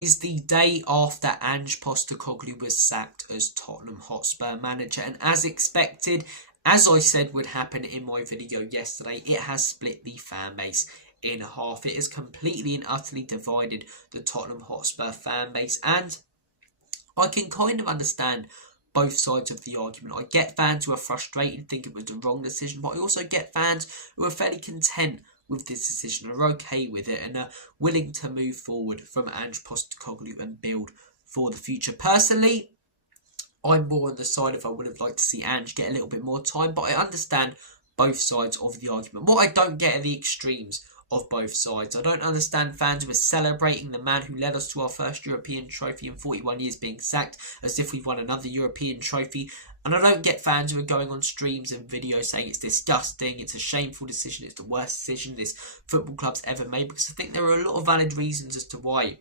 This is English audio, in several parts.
Is the day after Ange Postecoglou was sacked as Tottenham Hotspur manager, and as expected, as I said would happen in my video yesterday, it has split the fan base in half. It has completely and utterly divided the Tottenham Hotspur fan base, and I can kind of understand both sides of the argument. I get fans who are frustrated, think it was the wrong decision, but I also get fans who are fairly content with this decision, are okay with it, and are willing to move forward from Ange Postecoglou and build for the future. Personally, I'm more on the side of I would have liked to see Ange get a little bit more time, but I understand both sides of the argument. What I don't get are the extremes of both sides. I don't understand fans who are celebrating the man who led us to our first European trophy in 41 years being sacked as if we've won another European trophy. And I don't get fans who are going on streams and videos saying it's disgusting, it's a shameful decision, it's the worst decision this football club's ever made, because I think there are a lot of valid reasons as to why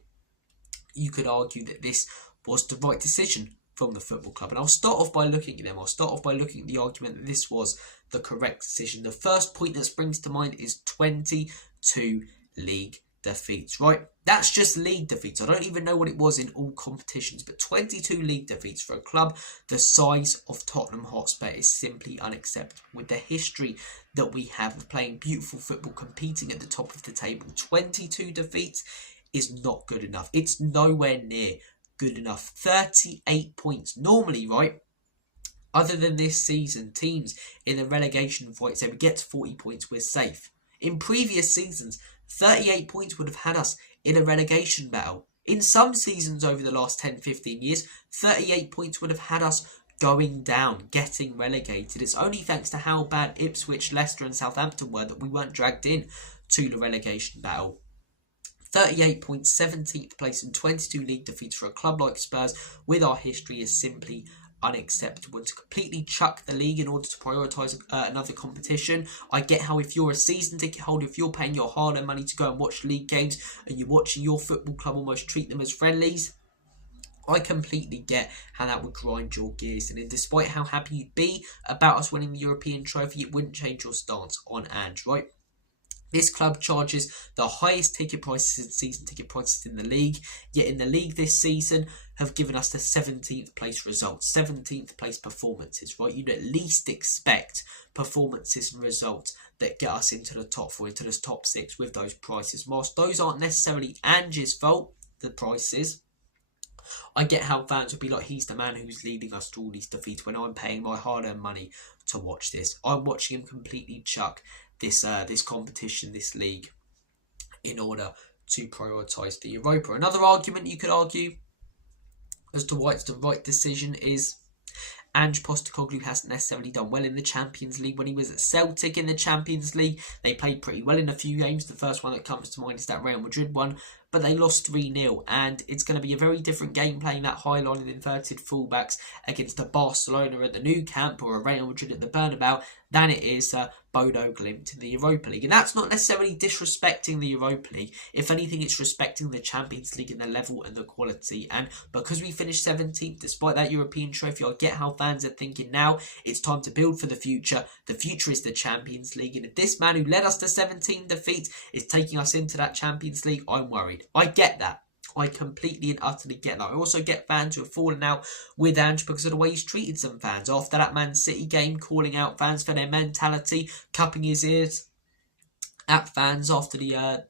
you could argue that this was the right decision from the football club. And I'll start off by looking at them. I'll start off by looking at the argument that this was the correct decision. The first point that springs to mind is 22 league defeats, right? That's just league defeats. I don't even know what it was in all competitions, but 22 league defeats for a club the size of Tottenham Hotspur is simply unacceptable. With the history that we have of playing beautiful football, competing at the top of the table, 22 defeats is not good enough. It's nowhere near good enough. 38 points. Normally, right, other than this season, teams in the relegation fight say we get to 40 points, we're safe. In previous seasons, 38 points would have had us in a relegation battle. In some seasons over the last 10-15 years, 38 points would have had us going down, getting relegated. It's only thanks to how bad Ipswich, Leicester and Southampton were that we weren't dragged in to the relegation battle. 38 points, 17th place and 22 league defeats for a club like Spurs with our history is simply unacceptable. To completely chuck the league in order to prioritise another competition. I get how if you're a season ticket holder, if you're paying your hard-earned money to go and watch league games and you're watching your football club almost treat them as friendlies, I completely get how that would grind your gears. And despite how happy you'd be about us winning the European trophy, it wouldn't change your stance on Ange, right? This club charges the highest ticket prices and season ticket prices in the league, yet in the league this season have given us the 17th place results, 17th place performances, right? You'd at least expect performances and results that get us into the top four, into the top six with those prices. Whilst those aren't necessarily Ange's fault, the prices, I get how fans would be like, he's the man who's leading us to all these defeats when I'm paying my hard-earned money to watch this. I'm watching him completely chuck this competition, this league, in order to prioritise the Europa. Another argument you could argue as to why it's the right decision is Ange Postecoglou hasn't necessarily done well in the Champions League. When he was at Celtic in the Champions League, they played pretty well in a few games. The first one that comes to mind is that Real Madrid one, but they lost 3-0, and it's going to be a very different game playing that high-line and inverted fullbacks against a Barcelona at the Nou Camp or a Real Madrid at the Bernabeu than it is Bodo Glimt in the Europa League. And that's not necessarily disrespecting the Europa League. If anything, it's respecting the Champions League and the level and the quality. And because we finished 17th, despite that European trophy, I get how fans are thinking now it's time to build for the future. The future is the Champions League. And if this man who led us to 17 defeats is taking us into that Champions League, I'm worried. I get that. I completely and utterly get that. I also get fans who have fallen out with Ange because of the way he's treated some fans. After that Man City game, calling out fans for their mentality, cupping his ears at fans after the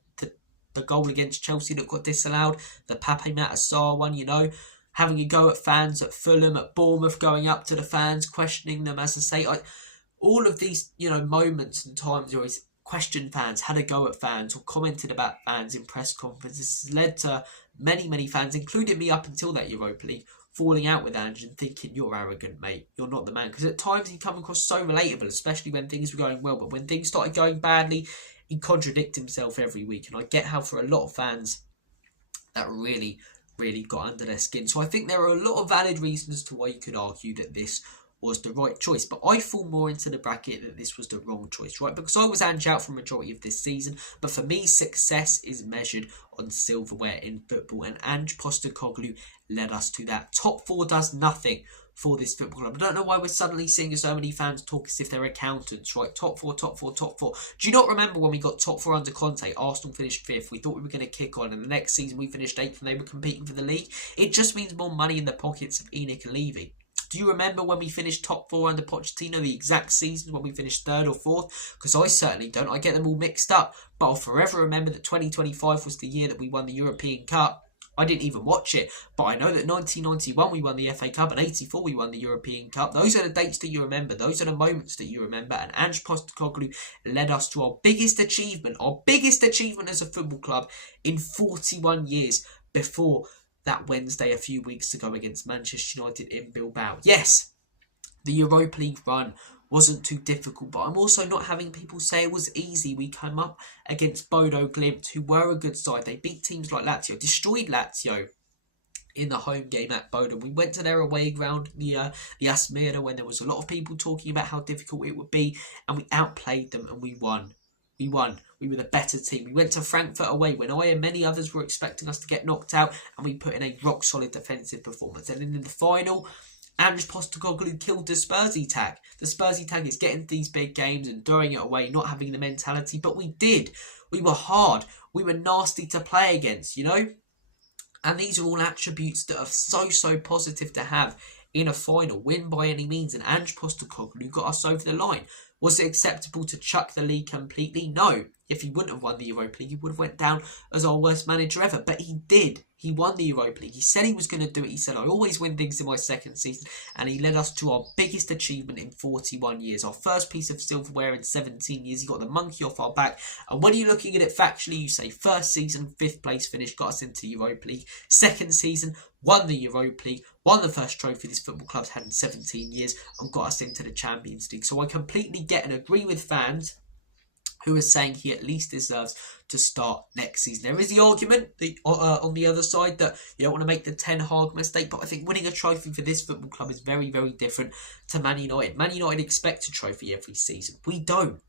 goal against Chelsea that got disallowed, the Pape Matar Sarr one, you know, having a go at fans at Fulham, at Bournemouth, going up to the fans, questioning them, as I say. All of these, you know, moments and times where he's questioned fans, had a go at fans, or commented about fans in press conferences has led to many fans, including me up until that Europa League, falling out with Ange and thinking, you're arrogant, mate, you're not the man. Because at times he'd come across so relatable, especially when things were going well, but when things started going badly, he'd contradict himself every week. And I get how for a lot of fans that really got under their skin. So I think there are a lot of valid reasons to why you could argue that this was the right choice, but I fall more into the bracket that this was the wrong choice, right? Because I was Ange out for a majority of this season, but for me, success is measured on silverware in football, and Ange Postecoglou led us to that. Top four does nothing for this football club. I don't know why we're suddenly seeing so many fans talk as if they're accountants, right? Top four, top four, top four. Do you not remember when we got top four under Conte? Arsenal finished 5th. We thought we were going to kick on, and the next season we finished 8th and they were competing for the league. It just means more money in the pockets of ENIC and Levy. Do you remember when we finished top 4 under Pochettino, the exact season when we finished 3rd or 4th? Because I certainly don't. I get them all mixed up. But I'll forever remember that 2025 was the year that we won the European Cup. I didn't even watch it, but I know that 1991 we won the FA Cup and 84 we won the European Cup. Those are the dates that you remember. Those are the moments that you remember. And Ange Postecoglou led us to our biggest achievement as a football club in 41 years before that Wednesday a few weeks ago against Manchester United in Bilbao. Yes, the Europa League run wasn't too difficult, but I'm also not having people say it was easy. We came up against Bodo Glimt, who were a good side. They beat teams like Lazio, destroyed Lazio in the home game at Bodo. We went to their away ground, the Asmira, when there was a lot of people talking about how difficult it would be, and we outplayed them and we won. We won. We were the better team. We went to Frankfurt away when I and many others were expecting us to get knocked out, and we put in a rock-solid defensive performance. And then in the final, Ange Postecoglou killed the Spursy tag. The Spursy tag is getting these big games and throwing it away, not having the mentality, but we did. We were hard. We were nasty to play against, you know? And these are all attributes that are so positive to have in a final. Win by any means, and Ange Postecoglou got us over the line. Was it acceptable to chuck the league completely? No. If he wouldn't have won the Europa League, he would have went down as our worst manager ever. But he did. He won the Europa League. He said he was going to do it. He said, I always win things in my second season. And he led us to our biggest achievement in 41 years. Our first piece of silverware in 17 years. He got the monkey off our back. And when you're looking at it factually, you say first season, 5th place finish, got us into the Europa League. Second season, won the Europa League, won the first trophy this football club's had in 17 years, and got us into the Champions League. So I completely get and agree with fans who are saying he at least deserves to start next season. There is the argument on the other side that you don't want to make the Ten Hag mistake, but I think winning a trophy for this football club is very different to Man United. Man United expect a trophy every season. We don't.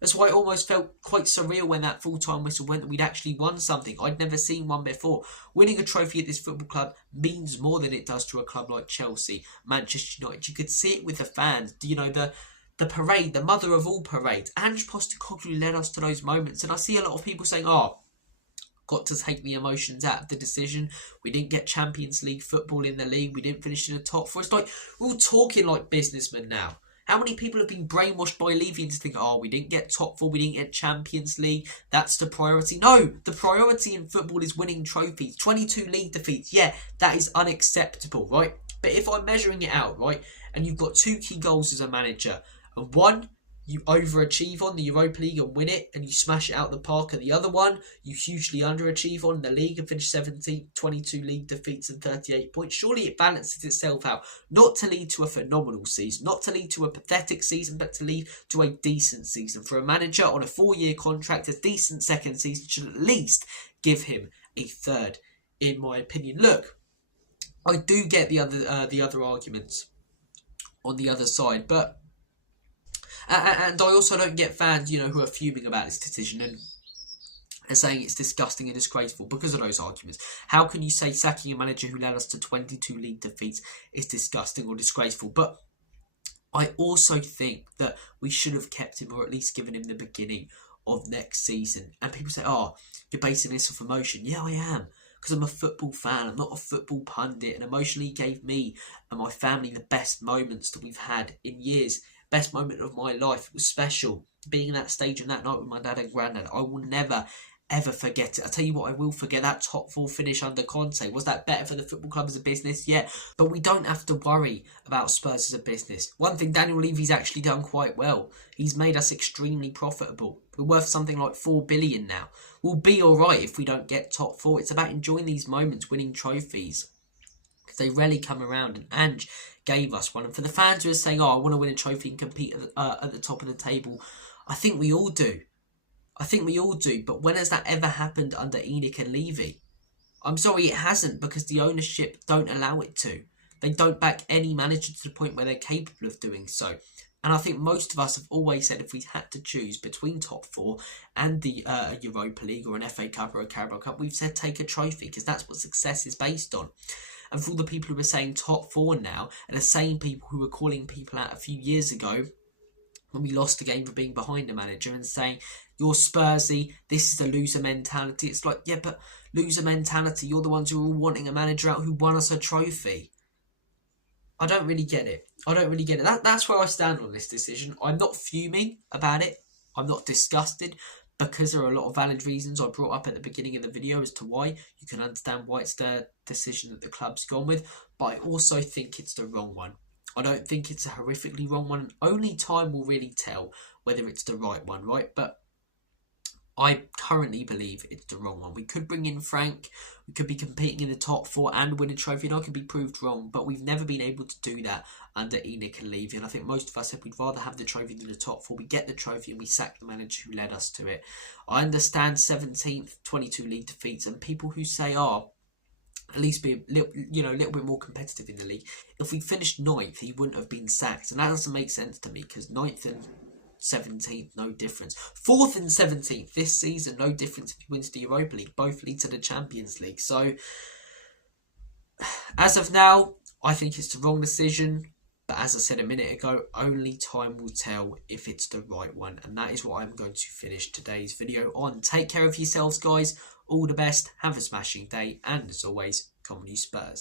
That's why it almost felt quite surreal when that full-time whistle went that we'd actually won something. I'd never seen one before. Winning a trophy at this football club means more than it does to a club like Chelsea, Manchester United. You could see it with the fans. You know, the parade, the mother of all parades. Ange Postecoglou led us to those moments. And I see a lot of people saying, got to take the emotions out of the decision. We didn't get Champions League football in the league. We didn't finish in the top 4. It's like, we're all talking like businessmen now. How many people have been brainwashed by Levy into thinking, we didn't get top 4, we didn't get Champions League, that's the priority. No, the priority in football is winning trophies. 22 league defeats, yeah, that is unacceptable, right? But if I'm measuring it out, right, and you've got 2 key goals as a manager, and one you overachieve on the Europa League and win it and you smash it out the park, and the other one you hugely underachieve on the league and finish 17th, 22 league defeats and 38 points, surely it balances itself out. Not to lead to a phenomenal season, not to lead to a pathetic season, but to lead to a decent season. For a manager on a 4-year contract, a decent second season should at least give him a third, in my opinion. Look, I do get the other arguments on the other side, but and I also don't get fans, who are fuming about this decision and saying it's disgusting and disgraceful because of those arguments. How can you say sacking a manager who led us to 22 league defeats is disgusting or disgraceful? But I also think that we should have kept him, or at least given him the beginning of next season. And people say, you're basing this off emotion. Yeah, I am. Because I'm a football fan. I'm not a football pundit. And emotionally gave me and my family the best moments that we've had in years. Best moment of my life. It was special. Being in that stage and that night with my dad and granddad. I will never, ever forget it. I tell you what, I will forget that top 4 finish under Conte. Was that better for the football club as a business? Yeah. But we don't have to worry about Spurs as a business. One thing Daniel Levy's actually done quite well. He's made us extremely profitable. We're worth something like 4 billion now. We'll be alright if we don't get top 4. It's about enjoying these moments, winning trophies. Because they rarely come around, and Ange gave us one. And for the fans who are saying, I want to win a trophy and compete at the top of the table, I think we all do. But when has that ever happened under ENIC and Levy? I'm sorry, it hasn't, because the ownership don't allow it to. They don't back any manager to the point where they're capable of doing so. And I think most of us have always said if we had to choose between top 4 and the Europa League or an FA Cup or a Carabao Cup, we've said take a trophy, because that's what success is based on. And for all the people who are saying top 4 now, are the same people who were calling people out a few years ago when we lost the game for being behind the manager and saying, you're Spursy, this is the loser mentality. It's like, yeah, but loser mentality, you're the ones who are all wanting a manager out who won us a trophy. I don't really get it. That's where I stand on this decision. I'm not fuming about it. I'm not disgusted, because there are a lot of valid reasons I brought up at the beginning of the video as to why. You can understand why it's the decision that the club's gone with, but I also think it's the wrong one. I don't think it's a horrifically wrong one. Only time will really tell whether it's the right one, right? But I currently believe it's the wrong one. We could bring in Frank, we could be competing in the top 4 and win a trophy, and I could be proved wrong, but we've never been able to do that under Enoch and Levy, and I think most of us said we'd rather have the trophy than the top 4. We get the trophy and we sack the manager who led us to it. I understand 17th, 22 league defeats, and people who say, at least be a little bit more competitive in the league. If we finished 9th, he wouldn't have been sacked, and that doesn't make sense to me, because 9th and 17th, no difference. 4th and 17th this season, no difference if he wins the Europa League. Both lead to the Champions League. So, as of now, I think it's the wrong decision. But as I said a minute ago, only time will tell if it's the right one. And that is what I'm going to finish today's video on. Take care of yourselves, guys. All the best. Have a smashing day. And as always, come on, you Spurs.